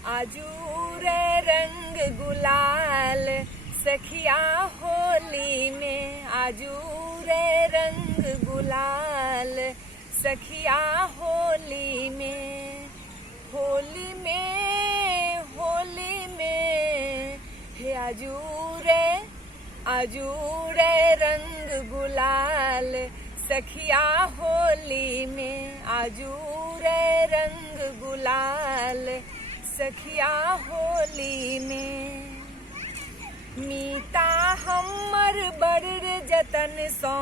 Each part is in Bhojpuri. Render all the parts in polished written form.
आजू रे रंग गुलाल सखिया होली में, आजू रे रंग गुलाल सखिया होली में। होली में, होली में हे आजू रे रंग गुलाल सखिया होली में, आजू रे रंग गुलाल सखिया होली में। मीता हमर बड़ जतन सो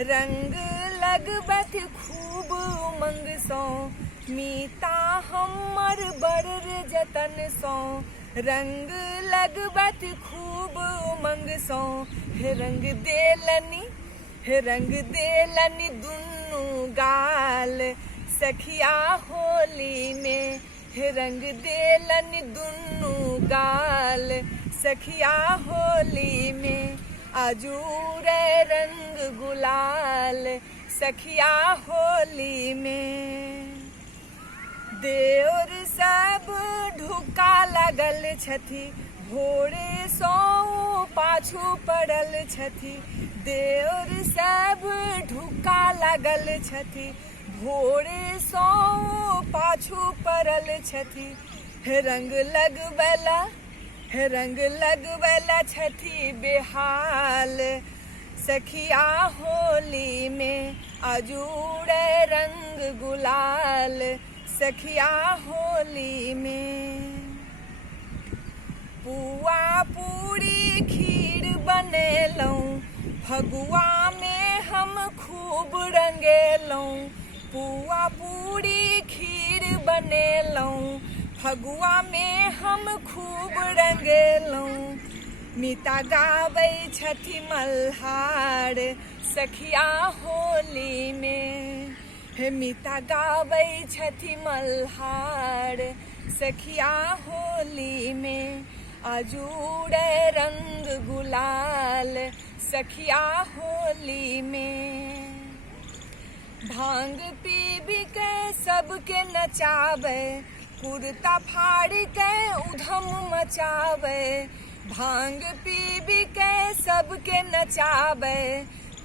रंग लगबत खूब उमंग सो, मीता हमर बड़ जतन सो रंग लगबत खूब उमंग सो। हे रंग देलनी दुनु गाल सखिया होली में, हे रंग देलनी दुनु गाल सखिया होली में। आजू रे रंग गुलाल सखिया होली में। देवर सब ढुका लगल छथि, भोरे सो पाछू पड़ल छथि। देवर सब ढुका लगल छथि, भोरे सो पाछू पड़ल छथि। हे रंग लगबला छथि बेहाल सखिया होली में, आजू रे रंग गुलाल सखिया होली में। पुआ पूरी खीर बनेलौं, फगुआ में हम खूब रंगेलौं। पुआ पूरी खीर बनेलौं, फगुआ में हम खूब रंगेलौं। मीता गाबै छथि मल्हार सखिया होली में, हे मीता गाबै छथि मल्हार सखिया होली में। आजू रे रंग गुलाल सखिया होली में। भांग पीबी के सबके नचावे, कुर्ता फाड़ के उधम मचावे। भांग पीबी के सबके नचावे,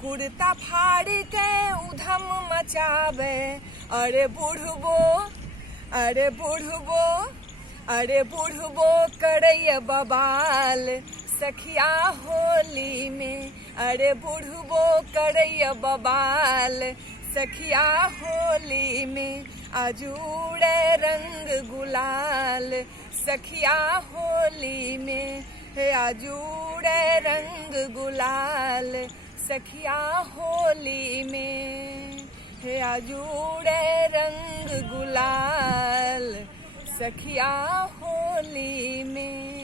कुर्ता फाड़ के उधम मचावे। अरे बुढ़बो करैया बबाल सखिया होली में, अरे बुढ़बो करैया बबाल सखिया होली में। आजू रे रंग गुलाल सखिया होली में, हे आजू रे रंग गुलाल सखिया होली में, हे आजू रे रंग गुलाल सखिया होली में।